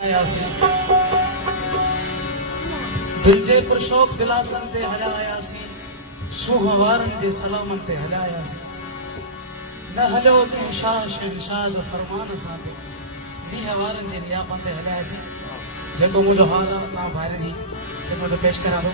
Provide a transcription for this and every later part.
आयासीं दिल जे प्रशोक दिलासन ते हलिया आयासीं सूह वारनि जे सलामनि ते हलिया आयासीं न हलियो कंहिं शाह शहनशाह जो फरमान सां ते मींहं वारनि जे नियापनि ते हलिया आयासीं। जेको मुंहिंजो हाल आहे तव्हां ॿाहिरि ॾींहुं हिन वटि पेश करियां थो।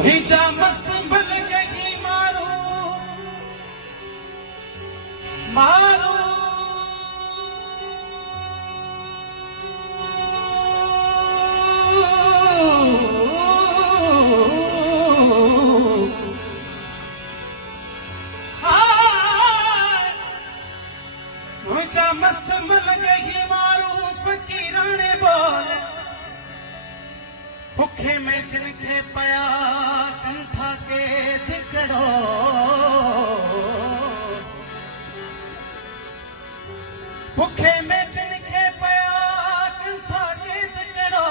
भीजा मस्त बन गई मारू मारू भीजा मस्त बन गई मारू फकीराने बोल भुखे में जिनके पया कंठा के दिकड़ो भुखे में जिनके पया कंठा के दिकड़ो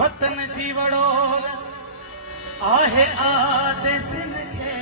वतन जीवड़ो आहे आदेश के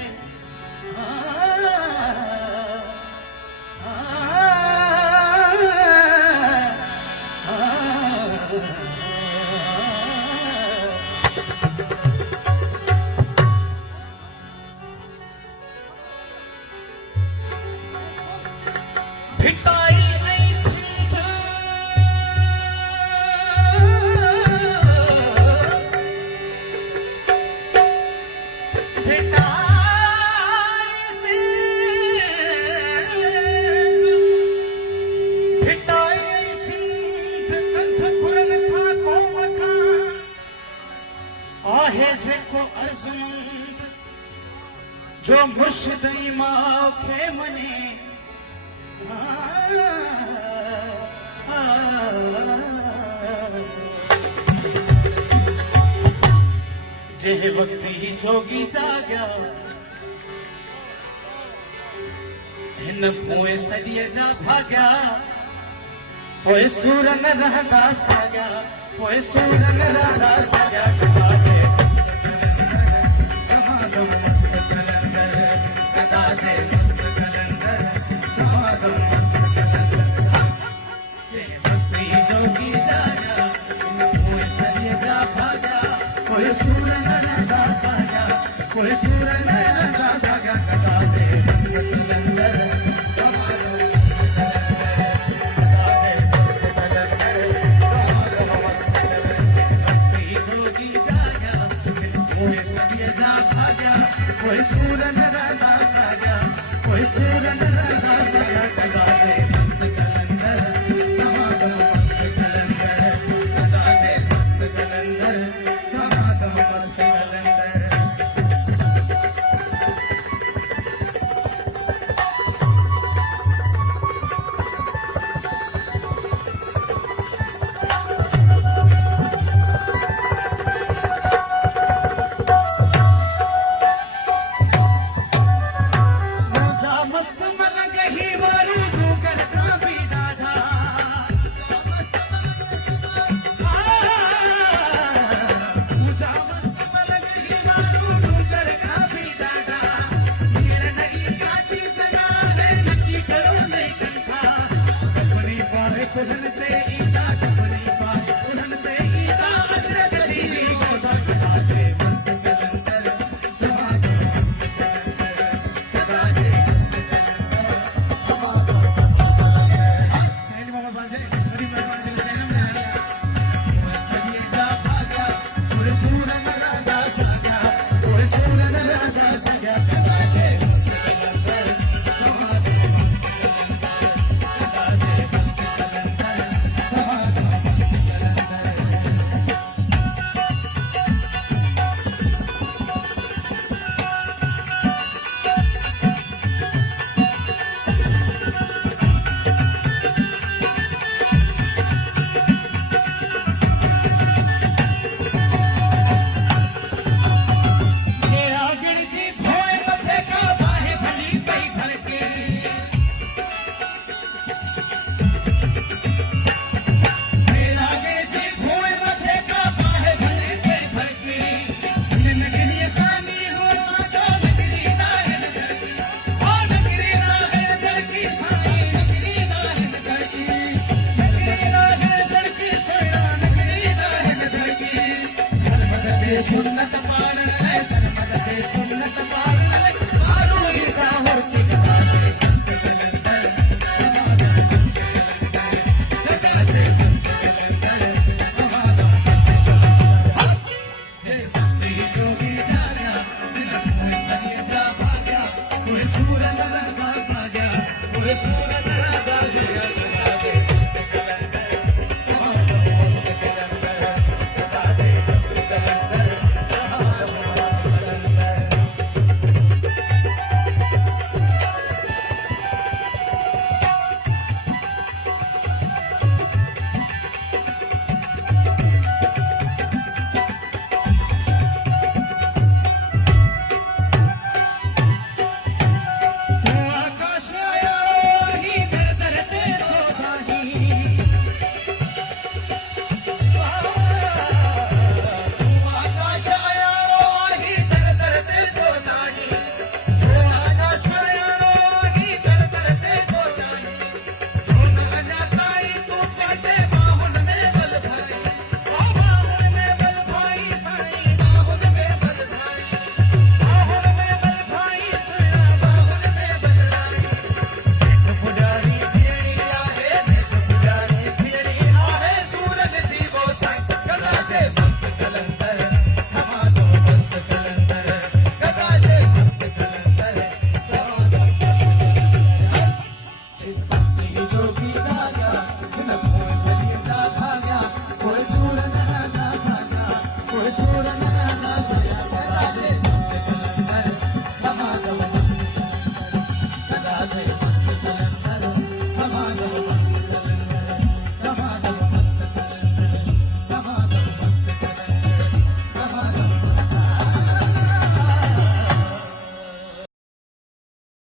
जो मुर्शिद मां खे मने जे वक्त ही जोगी जाग्या हिन पोए सॾीअ जा भाग्या पोए सूर न रहंदा साॻिया पोए सूर न रहंदा साॻिया कोई सूर न रहंदा साॻिया कदा जे कोई सूर न रहंदा साॻिया कोई सूर न रहंदा साॻिया कदा जे मस्त कलंदर मस्त कलंदर कदा जे मस्त कलंदर मस्त कलंदर। रसूल